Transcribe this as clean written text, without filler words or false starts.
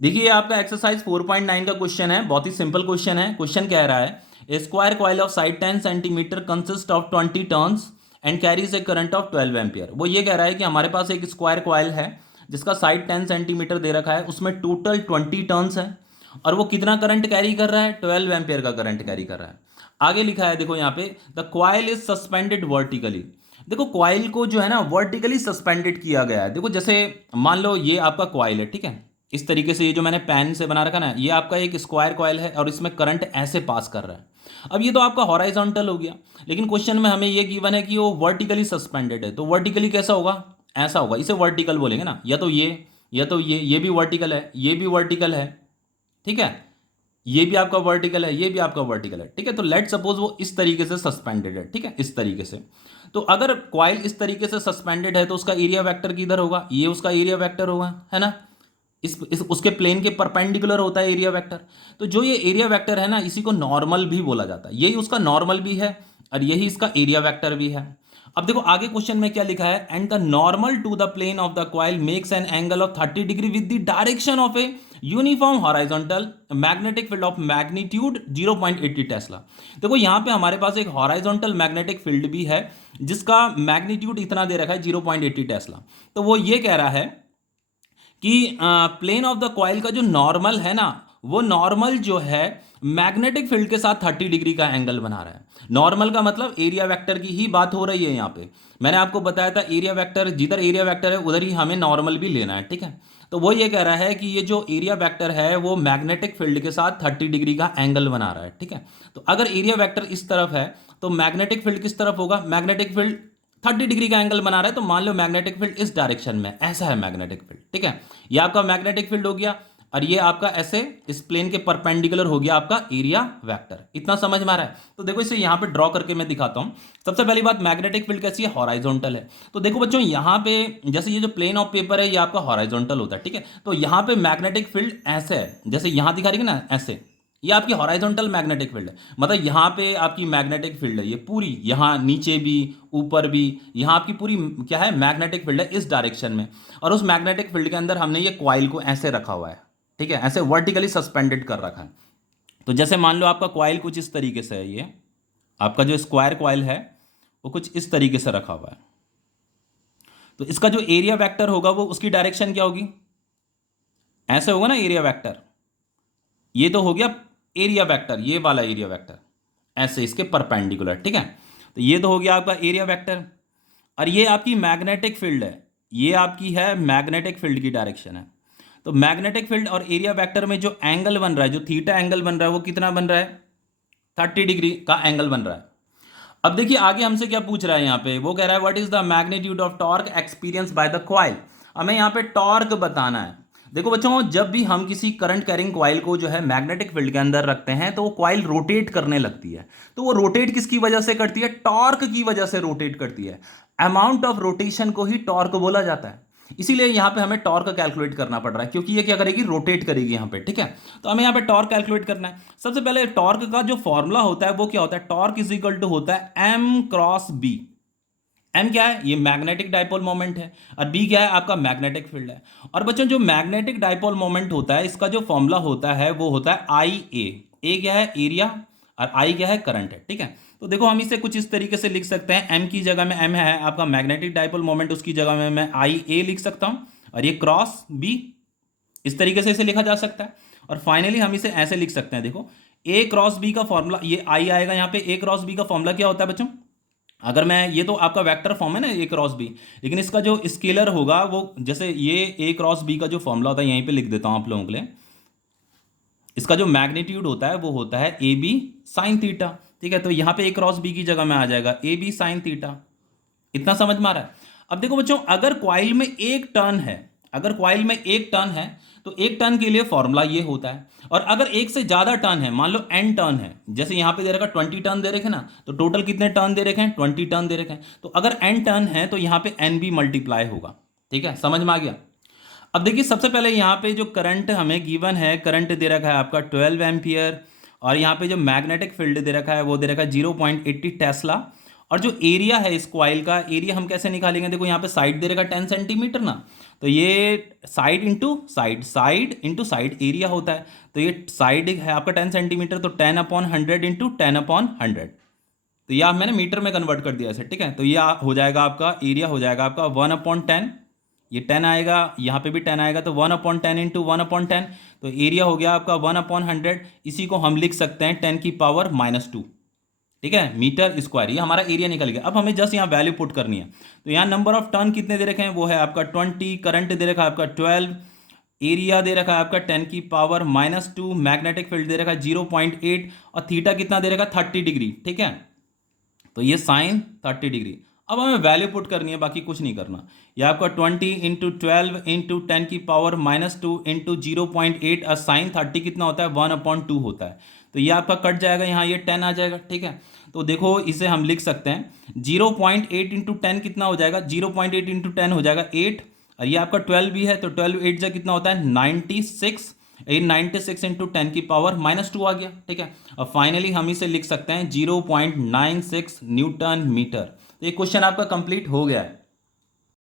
देखिए ये आपका एक्सरसाइज 4.9 का क्वेश्चन है, बहुत ही सिंपल क्वेश्चन है। क्वेश्चन कह रहा है a square coil of side 10 centimetre consist of 20 turns and carries a current of 12 ampere. वो ये कह रहा है कि हमारे पास एक स्क्वायर कॉइल है जिसका साइड 10 सेंटीमीटर दे रखा है, उसमें टोटल 20 टर्न्स है और वो कितना करंट कैरी कर रहा है, 12 एम्पियर का करंट कैरी कर रहा है। आगे लिखा है देखो यहाँ पे, the coil is suspended vertically. देखो कॉइल को जो है ना वर्टिकली सस्पेंडेड किया गया है। देखो जैसे मान लो ये आपका कॉइल है, ठीक है, इस तरीके से, ये जो मैंने पेन से बना रखा ना, ये आपका एक स्क्वायर कॉइल है और इसमें करंट ऐसे पास कर रहा है। अब ये तो आपका हॉराइजॉन्टल हो गया, लेकिन क्वेश्चन में हमें ये गिवन है कि वो वर्टिकली सस्पेंडेड है। तो वर्टिकली कैसा होगा, ऐसा होगा, इसे वर्टिकल बोलेंगे ना। या तो ये, या तो ये भी वर्टिकल है, ये भी वर्टिकल है, ठीक है, ये भी आपका वर्टिकल है, ये भी आपका वर्टिकल है, ठीक है। तो लेट सपोज वो इस तरीके से सस्पेंडेड है, ठीक है, इस तरीके से। तो अगर कॉइल इस तरीके से सस्पेंडेड है तो उसका एरिया वेक्टर किधर होगा, ये उसका एरिया वेक्टर होगा, है ना। इस उसके प्लेन के परपेंडिकुलर होता है एरिया वेक्टर। तो जो ये एरिया वेक्टर है ना, इसी को नॉर्मल भी बोला जाता है, यही उसका नॉर्मल भी है और यही इसका एरिया वेक्टर भी है। अब देखो आगे क्वेश्चन में क्या लिखा है, and the normal to the plane of the coil makes an angle of 30 degree with the direction of a uniform horizontal magnetic field of magnitude 0.80 tesla. देखो यहाँ पे हमारे पास एक हॉराइजॉन्टल मैग्नेटिक फील्ड भी है जिसका मैग्नीट्यूड इतना दे रखा है 0.80 टेस्ला। तो वो ये कह रहा है कि प्लेन ऑफ द कॉइल का जो नॉर्मल है ना, वो नॉर्मल जो है मैग्नेटिक फील्ड के साथ 30 डिग्री का एंगल बना रहा है। नॉर्मल का मतलब एरिया वेक्टर की ही बात हो रही है यहाँ पे। मैंने आपको बताया था एरिया वेक्टर, जिधर एरिया वेक्टर है उधर ही हमें नॉर्मल भी लेना है, ठीक है। तो वो ये कह रहा है कि ये जो एरिया वेक्टर है वो मैग्नेटिक फील्ड के साथ 30 डिग्री का एंगल बना रहा है, ठीक है। तो अगर एरिया वेक्टर इस तरफ है तो मैग्नेटिक फील्ड किस तरफ होगा, मैग्नेटिक फील्ड 30 डिग्री का एंगल बना रहा है। तो मान लो मैग्नेटिक फील्ड इस डायरेक्शन में, ऐसा है मैग्नेटिक फील्ड, ठीक है। ये आपका मैग्नेटिक फील्ड हो गया और ये आपका ऐसे इस प्लेन के परपेंडिकुलर हो गया आपका एरिया वेक्टर। इतना समझ में आ रहा है। तो देखो इसे यहां पे ड्रॉ करके मैं दिखाता हूं। सबसे पहली बात, मैग्नेटिक फील्ड कैसी है, हॉराइजॉन्टल है। तो देखो बच्चों यहां पे जैसे ये जो प्लेन ऑफ पेपर है ये आपका हॉराइजॉन्टल होता है, ठीक है। तो यहां पे मैग्नेटिक फील्ड ऐसे है, जैसे यहां दिखा रही है ना ऐसे, ये आपकी हॉराइजॉन्टल मैग्नेटिक फील्ड है। मतलब यहाँ पे आपकी मैग्नेटिक फील्ड है ये पूरी, यहाँ नीचे भी ऊपर भी, यहाँ आपकी पूरी क्या है, मैग्नेटिक फील्ड है इस डायरेक्शन में। और उस मैग्नेटिक फील्ड के अंदर हमने ये कॉइल को ऐसे रखा हुआ है, ठीक है, ऐसे वर्टिकली सस्पेंडेड कर रखा है। तो जैसे मान लो आपका कॉइल कुछ इस तरीके से है, ये आपका जो स्क्वायर कॉइल है वो कुछ इस तरीके से रखा हुआ है। तो इसका जो एरिया वेक्टर होगा वो उसकी डायरेक्शन क्या होगी, ऐसे होगा ना एरिया वेक्टर। ये तो हो गया एरिया वेक्टर, ये वाला एरिया वेक्टर ऐसे इसके परपेंडिकुलर, ठीक है। तो ये तो हो गया आपका एरिया वेक्टर और ये आपकी मैग्नेटिक फील्ड है, ये आपकी है मैग्नेटिक फील्ड की डायरेक्शन है। तो मैग्नेटिक फील्ड और एरिया वेक्टर में जो एंगल बन रहा है, जो थीटा एंगल बन रहा है, वो कितना बन रहा है, 30 डिग्री का एंगल बन रहा है। अब देखिए आगे हमसे क्या पूछ रहा है यहाँ पे, वो कह रहा है what is the magnitude of torque experience by the coil. हमें यहाँ पे टॉर्क बताना है। देखो बच्चों जब भी हम किसी करंट कैरिंग कॉइल को जो है मैग्नेटिक फील्ड के अंदर रखते हैं तो वो कॉइल रोटेट करने लगती है। तो वो रोटेट किसकी वजह से करती है, टॉर्क की वजह से रोटेट करती है। अमाउंट ऑफ रोटेशन को ही टॉर्क बोला जाता है। इसीलिए यहाँ पे हमें टॉर्क कैलकुलेट करना पड़ रहा है, क्योंकि ये क्या करेगी, रोटेट करेगी यहाँ पे, ठीक है। तो हमें यहाँ पे टॉर्क कैलकुलेट करना है। सबसे पहले टॉर्क का जो फॉर्मूला होता है वो क्या होता है, टॉर्क इज इक्वल टू होता है एम क्रॉस बी। एम क्या है, ये मैग्नेटिक डाइपोल मोमेंट है और बी क्या है, आपका मैग्नेटिक फील्ड है। और बच्चों जो मैग्नेटिक डाइपोल मोमेंट होता है इसका जो फॉर्मूला होता है वो होता है आई ए क्या है एरिया और आई क्या है करंट है, ठीक है। तो देखो हम इसे कुछ इस तरीके से लिख सकते हैं, एम की जगह में एम है आपका मैग्नेटिक डाइपोल मोमेंट, उसकी जगह में मैं आई ए लिख सकता हूं और ये क्रॉस बी, इस तरीके से इसे लिखा जा सकता है। और फाइनली हम इसे ऐसे लिख सकते हैं, देखो ए क्रॉस बी का फॉर्मूला, ये आई आएगा यहाँ पे, ए क्रॉस बी का फॉर्मूला क्या होता है बच्चों, अगर मैं, ये तो आपका वेक्टर फॉर्म है ना ए क्रॉस बी, लेकिन इसका जो स्केलर होगा वो, जैसे ये ए क्रॉस बी का जो फॉर्मूला होता है यहीं पे लिख देता हूं आप लोगों के लिए। इसका जो मैग्नीट्यूड होता है वो होता है ए बी साइन थीटा, ठीक है। तो यहाँ पे ए क्रॉस बी की जगह में आ जाएगा ए बी साइन थीटा। इतना समझ में आ रहा है। अब देखो बच्चों अगर कॉइल में एक टर्न है, अगर कॉइल में एक टर्न है तो एक टर्न के लिए फॉर्मूला ये होता है। और अगर एक से ज्यादा टर्न है, मान लो एन टर्न है, जैसे यहां पे दे रखा 20 टर्न दे रखे ना, तो टोटल कितने टर्न दे रखे हैं, 20 टर्न दे रखे हैं। तो अगर एन टर्न है तो यहां पे एन भी मल्टीप्लाई होगा, ठीक है, समझ में आ गया। अब देखिए सबसे पहले यहाँ पे जो करंट हमें गिवन है, करंट दे रखा है आपका 12 एम्पियर और यहाँ पे जो मैग्नेटिक फील्ड दे रखा है वो दे रखा है 0.80 टेस्ला। और जो एरिया है इस कॉइल का, एरिया हम कैसे निकालेंगे, देखो यहाँ पे साइड दे रखा 10 सेंटीमीटर ना, तो ये side into side, side into side area होता है। तो ये साइड है आपका 10 सेंटीमीटर, तो 10/100 इंटू 10/100, तो ये आप मैंने मीटर में कन्वर्ट कर दिया इसे, ठीक है। तो ये हो जाएगा आपका एरिया, हो जाएगा आपका 1/10, ये 10 आएगा, यहाँ पे भी 10 आएगा, तो 1/10 इंटू 1/10, तो एरिया हो गया आपका 1/100। इसी को हम लिख सकते हैं 10⁻², ठीक है, मीटर स्क्वायर। ये हमारा एरिया निकल गया। अब हमें जस्ट यहाँ वैल्यू पुट करनी है। तो यहाँ नंबर ऑफ टर्न कितने दे रखे हैं, वो है आपका 20, करंट दे रखा है आपका 12, एरिया दे रखा है आपका 10⁻², मैग्नेटिक फील्ड दे रखा है 0.8, और थीटा कितना दे रखा है 30 डिग्री, ठीक है। तो ये साइन 30 डिग्री। अब हमें वैल्यू पुट करनी है, बाकी कुछ नहीं करना। ये आपका 20 इंटू 12 इंटू 10⁻² इंटू 0.8, और साइन 30 कितना होता है 1/2 होता है। तो ये आपका कट जाएगा, यहाँ ये 10 आ जाएगा, ठीक है। तो देखो इसे हम लिख सकते हैं 0.8 इंटू 10 कितना हो जाएगा, 0.8 इंटू 10 हो जाएगा 8, और ये आपका 12 भी है, तो 12 8 जा कितना होता है 96, 96 इंटू 10⁻² आ गया, ठीक है। अब फाइनली हम इसे लिख सकते हैं 0.96 न्यूटन मीटर। तो ये क्वेश्चन आपका कंप्लीट हो गया है।